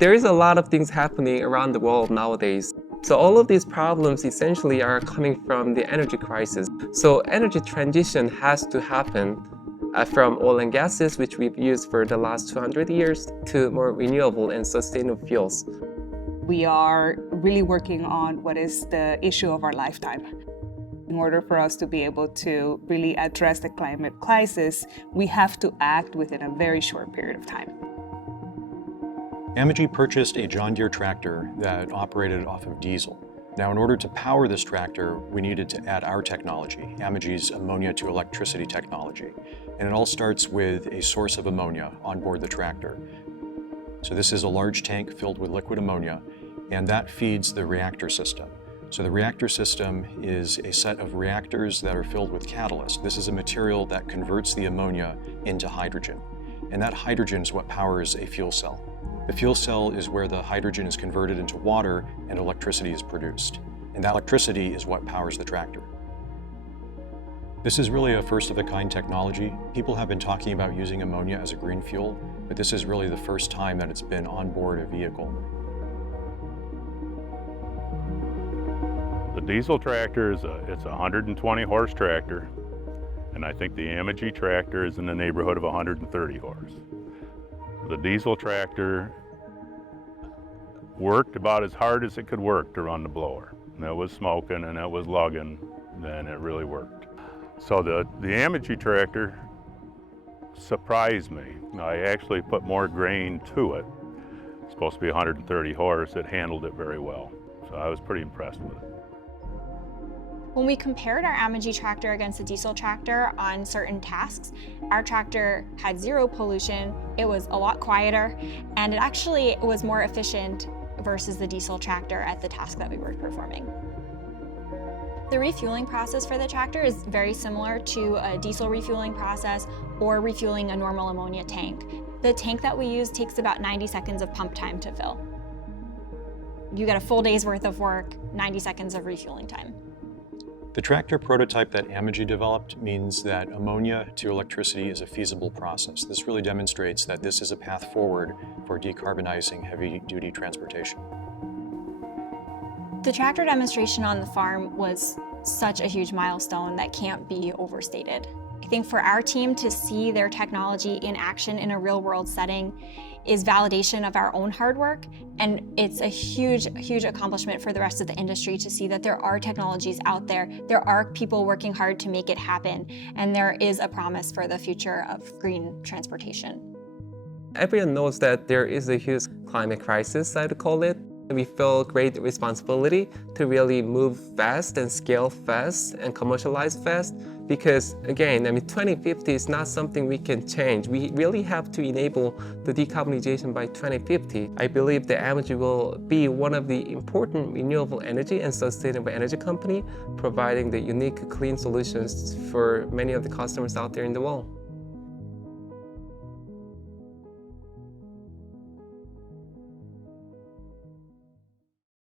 There is a lot of things happening around the world nowadays. So all of these problems essentially are coming from the energy crisis. So energy transition has to happen from oil and gases, which we've used for the last 200 years, to more renewable and sustainable fuels. We are really working on what is the issue of our lifetime. In order for us to be able to really address the climate crisis, we have to act within a very short period of time. Amogy purchased a John Deere tractor that operated off of diesel. Now, in order to power this tractor, we needed to add our technology, Amogy's ammonia-to-electricity technology. And it all starts with a source of ammonia on board the tractor. So this is a large tank filled with liquid ammonia, and that feeds the reactor system. So the reactor system is a set of reactors that are filled with catalyst. This is a material that converts the ammonia into hydrogen. And that hydrogen is what powers a fuel cell. The fuel cell is where the hydrogen is converted into water and electricity is produced. And that electricity is what powers the tractor. This is really a first-of-a-kind technology. People have been talking about using ammonia as a green fuel, but this is really the first time that it's been on board a vehicle. The diesel tractor it's a 120 horse tractor, and I think the Amogy tractor is in the neighborhood of 130 horse. The diesel tractor worked about as hard as it could work to run the blower. And it was smoking and it was lugging, then it really worked. So the Amogy tractor surprised me. I actually put more grain to it. It's supposed to be 130 horse. It handled it very well. So I was pretty impressed with it. When we compared our Amogy tractor against the diesel tractor on certain tasks, our tractor had zero pollution, it was a lot quieter, and it actually was more efficient versus the diesel tractor at the task that we were performing. The refueling process for the tractor is very similar to a diesel refueling process or refueling a normal ammonia tank. The tank that we use takes about 90 seconds of pump time to fill. You get a full day's worth of work, 90 seconds of refueling time. The tractor prototype that Amogy developed means that ammonia to electricity is a feasible process. This really demonstrates that this is a path forward for decarbonizing heavy-duty transportation. The tractor demonstration on the farm was such a huge milestone that can't be overstated. I think for our team to see their technology in action in a real-world setting is validation of our own hard work, and it's a huge, huge accomplishment for the rest of the industry to see that there are technologies out there, there are people working hard to make it happen, and there is a promise for the future of green transportation. Everyone knows that there is a huge climate crisis, I'd call it. We feel great responsibility to really move fast and scale fast and commercialize fast because, again, 2050 is not something we can change. We really have to enable the decarbonization by 2050. I believe that Amogy will be one of the important renewable energy and sustainable energy company providing the unique clean solutions for many of the customers out there in the world.